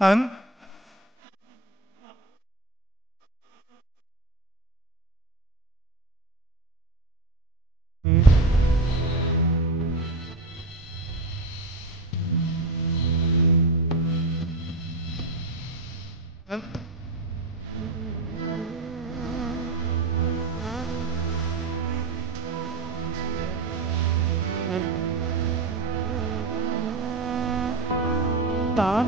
Anh? Hmm. Anh? Đó.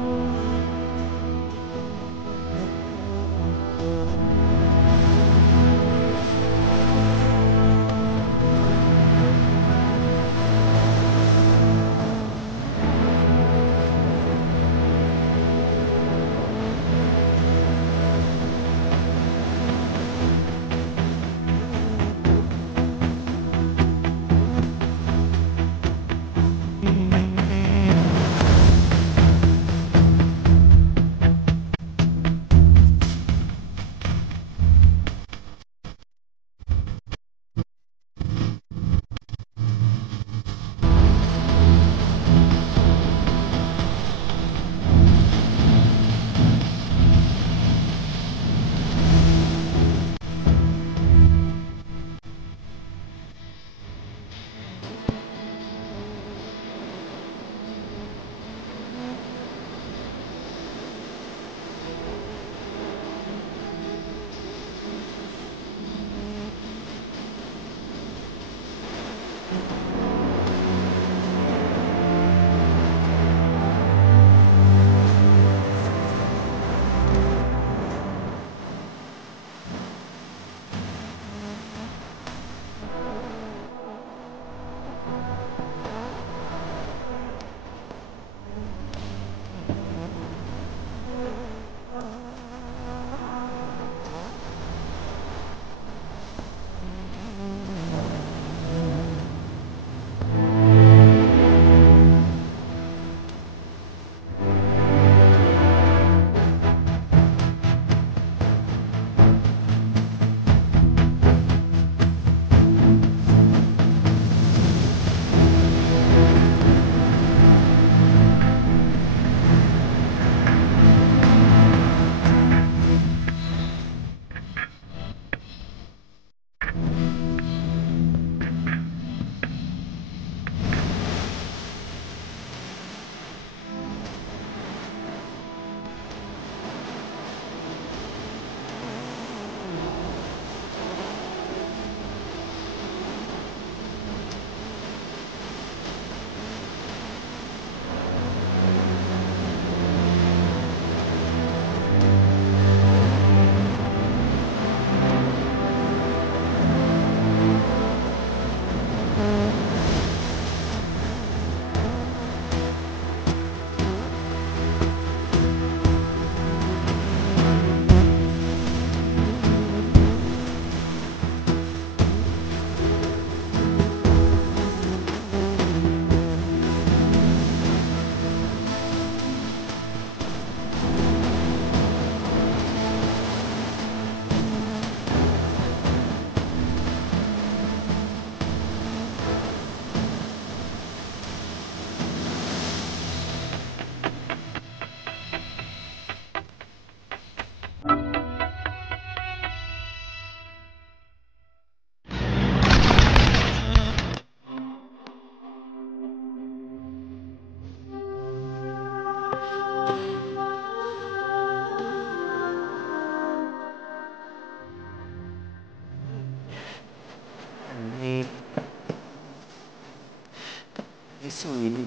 Sweet,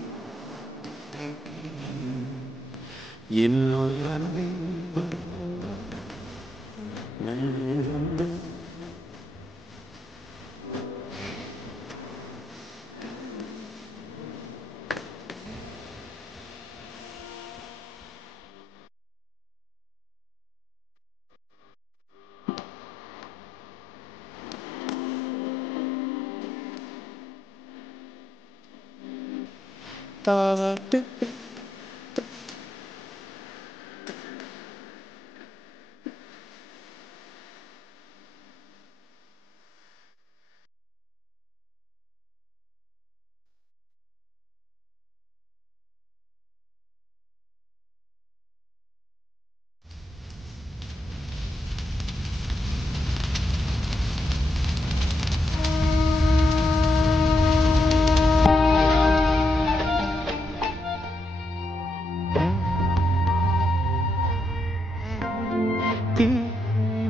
you know what I mean. Ta da.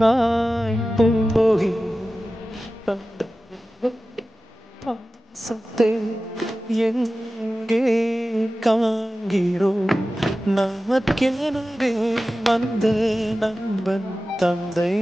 நாய் போகி பாசத்தை எங்கே காண்கிறோம் நமக்கென்று வந்த நண்பன் தந்தை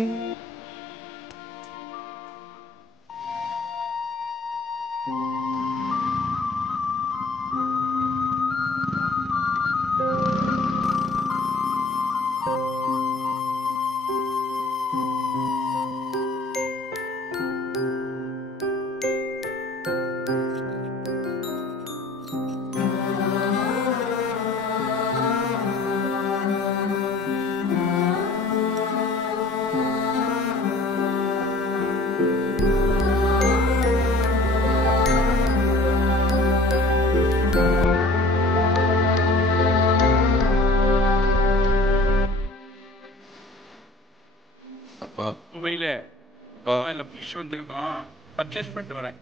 மொபைல புஷ் வந்துருக்கோம் பர்ச்சேஸ் பண்ணிட்டு வரேன்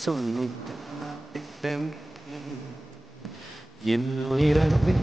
சொல்லிட்டேன் என் உயிரவே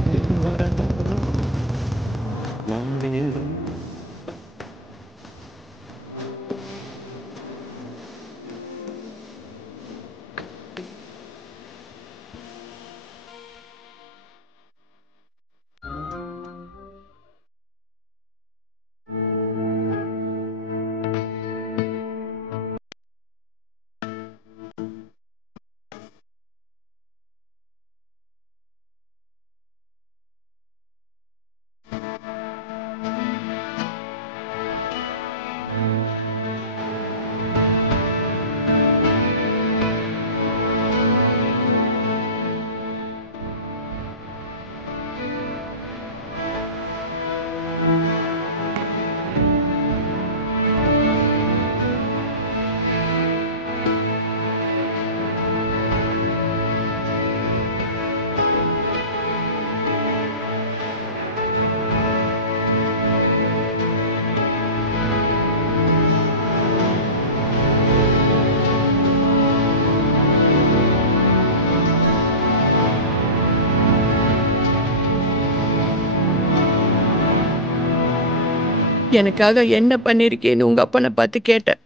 எனக்காக என்ன பண்ணிருக்கேன்னு உங்க அப்பனை பார்த்து கேட்டேன்.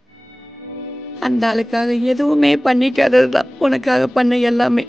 அந்த ஆளுக்காக எதுவுமே பண்ணிக்காததுதான் உனக்காக பண்ண எல்லாமே.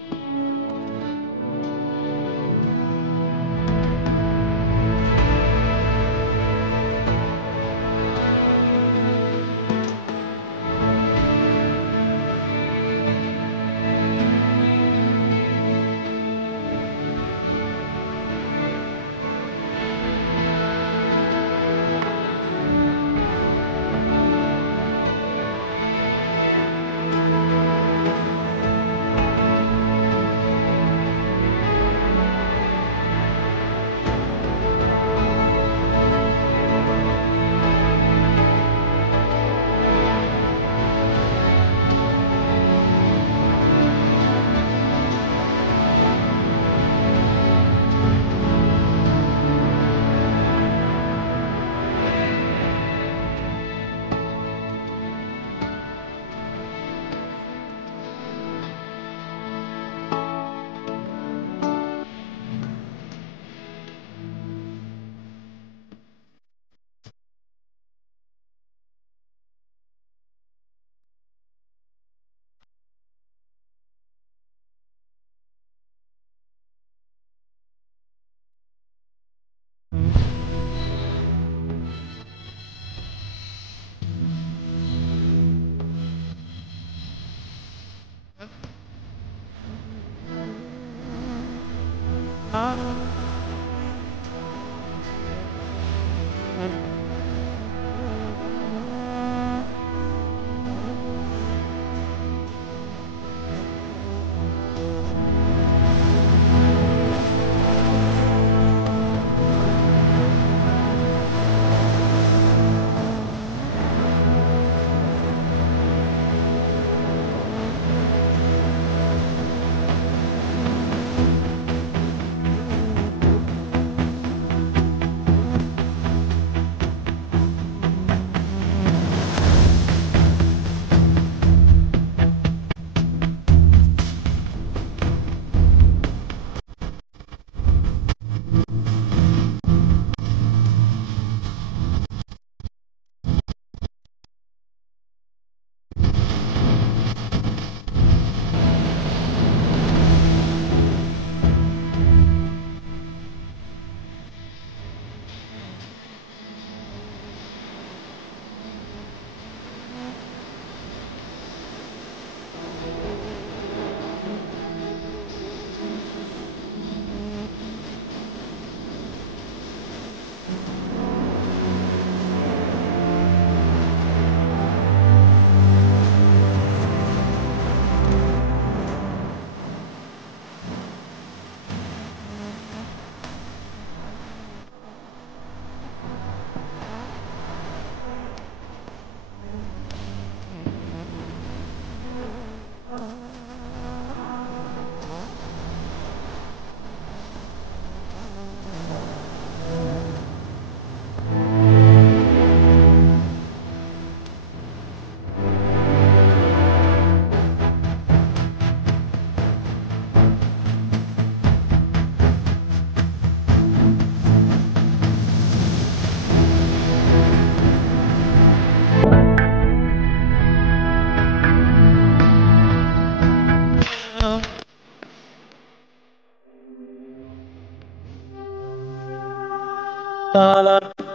தாலாட்டு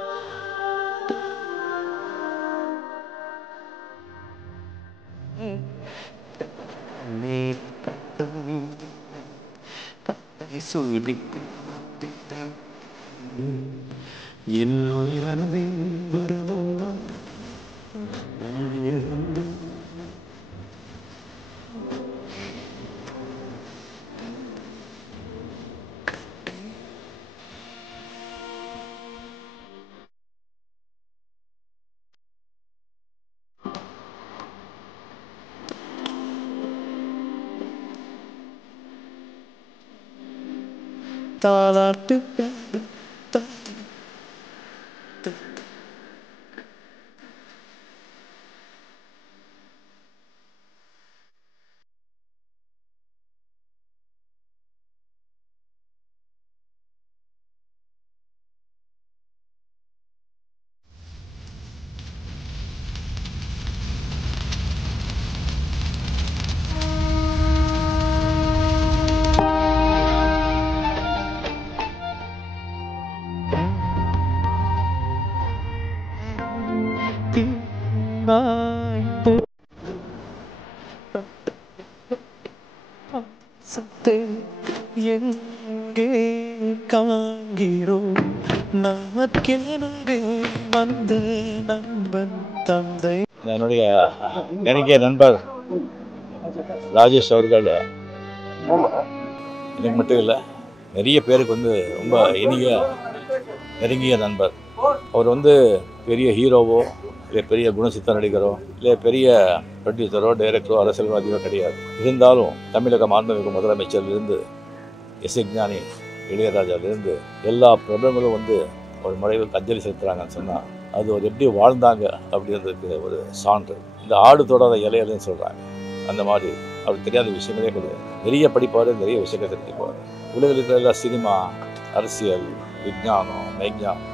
நீ சொல்லி என் உயிரனே வருவோம் தாலாட்டு எங்கே காண்கிறோம் நமக்கென்று வந்த நண்பன் தந்தை. என்னுடைய நெருங்கிய நண்பர் ராஜேஷ் அவர்கள் எனக்கு மட்டும் இல்லை, நிறைய பேருக்கு வந்து ரொம்ப நெருங்கிய நண்பர். அவர் வந்து பெரிய ஹீரோவோ இல்லை பெரிய குணசித்த நடிகரோ இல்லை பெரிய ப்ரொடியூசரோ டைரக்டரோ அரசியல்வாதியோ கிடையாது. இருந்தாலும் தமிழக மாண்புமிகு முதலமைச்சர்லேருந்து இசைஞானி இளையராஜாவிலேருந்து எல்லா பிரபலங்களும் வந்து ஒரு மறைவுக்கு அஞ்சலி செலுத்துகிறாங்கன்னு சொன்னால் அது ஒரு எப்படி வாழ்ந்தாங்க அப்படின்றதுக்கு ஒரு சான்று. இந்த ஆடு தொடாத இலையிலன்னு சொல்கிறாங்க, அந்த மாதிரி அவருக்கு தெரியாத விஷயங்களே கிடையாது. நிறைய படிப்பார், நிறைய விஷயங்கள் தெரிஞ்சுக்குவார். உலகில் இருக்கிற எல்லா சினிமா, அரசியல், விஞ்ஞானம், மெய்ஞானம்,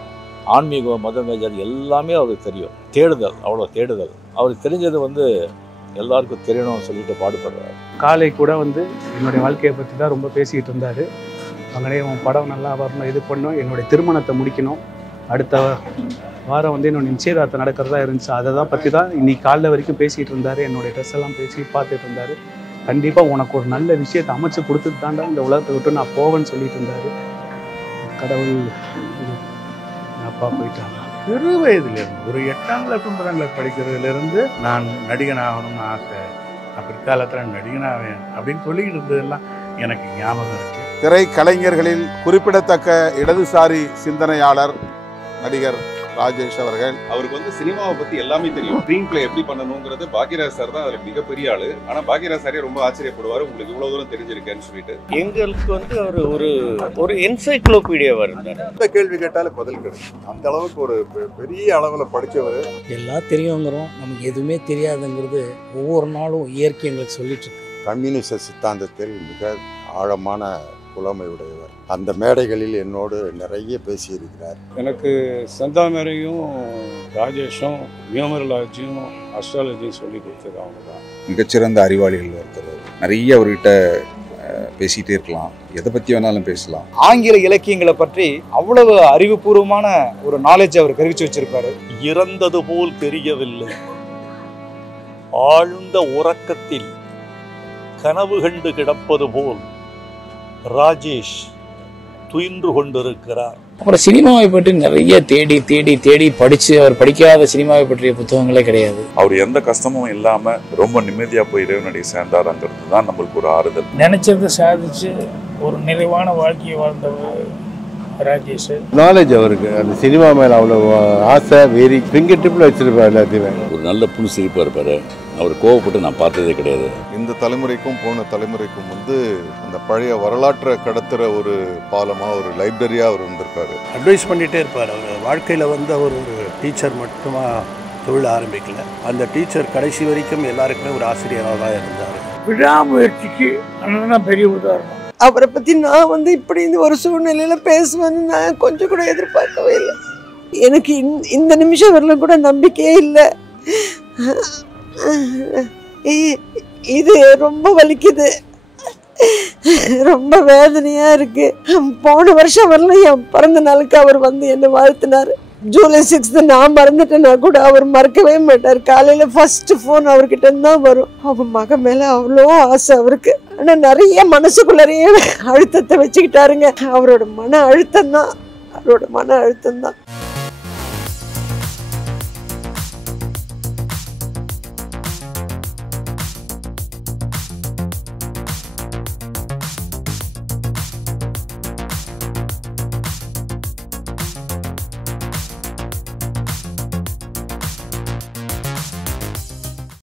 ஆன்மீகம், மதம், ஜாதி எல்லாமே அவருக்கு தெரியும். தேடுதல், அவ்வளோ தேடுதல். அவருக்கு தெரிஞ்சது வந்து எல்லாருக்கும் தெரியணும்னு சொல்லிட்டு பாடுபடுறாரு. காலை கூட வந்து என்னுடைய வாழ்க்கையை பற்றி தான் ரொம்ப பேசிக்கிட்டு இருந்தார். அவங்களே உன் படம் நல்லா வரணும், இது பண்ணணும், என்னுடைய திருமணத்தை முடிக்கணும், அடுத்த வாரம் வந்து என்னோட நிச்சயதார்த்தம் நடக்கிறதா இருந்துச்சு, அதை தான் பற்றி தான் இன்னைக்கு காலைல வரைக்கும் பேசிகிட்டு இருந்தார். என்னுடைய ட்ரெஸ் எல்லாம் பேசி பார்த்துட்டு இருந்தார். கண்டிப்பாக உனக்கு ஒரு நல்ல விஷயத்தை அமைச்சு கொடுத்துட்டு தாண்டா இந்த உலகத்தை விட்டு நான் போவேன்னு சொல்லிட்டு இருந்தார். கடவுள் அப்பா போயிட்டாங்க. சிறு வயதிலிருந்து ஒரு 8ஆம் கிளாஸ் 9ஆம் கிளாஸ் படிக்கிறதுலேருந்து நான் நடிகன் ஆகணும்னு ஆசை, நான் பிற்காலத்தில் நடிகனாவேன் அப்படின்னு சொல்லிக்கிட்டு இருந்ததெல்லாம் எனக்கு ஞாபகம் இருக்குது. திரைக்கலைஞர்களில் குறிப்பிடத்தக்க இடதுசாரி சிந்தனையாளர் நடிகர் ராஜேஷ் அவர்கள். அவருக்கு வந்து சினிமாவை பத்தி எல்லாமே தெரியும். ஸ்க்ரீன் பிளே எப்படி பண்ணணுங்கிறது பாக்யராஜ் சார் தான் அதுல மிகப்பெரிய ஆளு. ஆனா பாக்யராஜ் சாரே ரொம்ப ஆச்சரியப்படுவாரு, உங்களுக்கு இவ்வளவு தூரம் தெரிஞ்சிருக்கேன்னு சொல்லிட்டு. எங்களுக்கு வந்து அவர் ஒரு என்சைக்ளோபீடியாவா இருந்தார். எந்த கேள்வி கேட்டாலும் பதில் கிடைக்கும். அந்த அளவுக்கு ஒரு பெரிய அளவுல படிச்சவர். எல்லாம் தெரியுங்கிறோம், நமக்கு எதுவுமே தெரியாதுங்கிறது ஒவ்வொரு நாளும் இயற்கை எங்களுக்கு சொல்லிட்டு இருக்கு. கம்யூனிச சித்தாந்தத்தில் மிக ஆழமான புலமை உடையவர். அந்த மேடைகளில் என்னோடு நிறைய பேசியிருக்கிறார். எனக்கு செந்தாமரையும் ராஜேஷும் நியூமரலாஜியும் அஸ்ட்ராலஜியும் சொல்லி கொடுத்தது அவங்க தான். மிகச்சிறந்த அறிவாளிகள் ஒருத்தர். நிறைய அவர்கிட்ட பேசிட்டே இருக்கலாம், எதை பத்தி வேணாலும் பேசலாம். ஆங்கில இலக்கியங்களை பற்றி அவ்வளவு அறிவுபூர்வமான ஒரு நாலேஜ் அவர் தெரிவிச்சு வச்சிருப்பாரு. இறந்தது போல் தெரியவில்லை, ஆழ்ந்த உறக்கத்தில் கனவு கண்டு கிடப்பது போல் ராஜேஷ் துயின்று கொண்டிருக்கிறார். அப்புறம் சினிமாவை பற்றி நிறைய தேடி தேடி தேடி படிச்சு, அவர் படிக்காத சினிமாவை பற்றிய புத்தகங்களே கிடையாது. அவர் எந்த கஷ்டமும் இல்லாம ரொம்ப நிம்மதியா போய் இறைவனடி சேர்ந்தாருங்கிறது தான் நம்மளுக்கு ஒரு ஆறுதல். நினைச்சதை சாதிச்சு ஒரு நிறைவான வாழ்க்கையை வாழ்ந்தவர் ராஜேஷ். நாலேஜ் அவருக்கு, அந்த சினிமா மேல அவ்வளவு ஆசை, வெறி, ஃபிங்கர் டிப்ல வச்சிருப்பார் எல்லாத்தையுமே. ஒரு நல்ல புன்சிரிப்பாக இருப்பார். அவர் கோவப்பட்டு நான் பார்த்ததே கிடையாது. இந்த தலைமுறைக்கும் போன தலைமுறைக்கும் வந்து அந்த பழைய வரலாற்றை கடத்துற ஒரு பாலமா, ஒரு லைப்ரரியா அவர் வந்திருக்காரு. அட்வைஸ் பண்ணிட்டே இருப்பார். அவர் வாழ்க்கையில வந்து அவர் ஒரு டீச்சர் மட்டுமா தொழில் ஆரம்பிக்கல, அந்த டீச்சர் கடைசி வரைக்கும் எல்லாருக்குமே ஒரு ஆசிரியராக தான் இருந்தார். விடாமுயற்சிக்கு அண்ணன் பெரிய உதாரணம். அவரை பற்றி நான் வந்து இப்படி இந்த ஒரு சூழ்நிலையில் பேசுவேன்னு நான் கொஞ்சம் கூட எதிர்பார்க்கவே இல்லை. எனக்கு இந்த நிமிஷம் வரலாம் கூட நம்பிக்கையே இல்லை. இது ரொம்ப வலிக்குது. ரொம்ப வேதனையா இருக்கு. போன வருஷம் வரலாம் என் பிறந்த நாளுக்கு அவர் வந்து என்னை வாழ்த்தினார். ஜூலை 6 நான் மறந்துட்டேன்னா கூட அவர் மறக்கவே மாட்டார். காலையில ஃபர்ஸ்ட் ஃபோன் அவர்கிட்ட தான் வரும். அவங்க மகன் மேல அவ்வளோ ஆசை அவருக்கு. ஆனா நிறைய மனசுக்குள்ளறையே அழுத்தத்தை வச்சுக்கிட்டாருங்க. அவரோட மன அழுத்தம் தான்.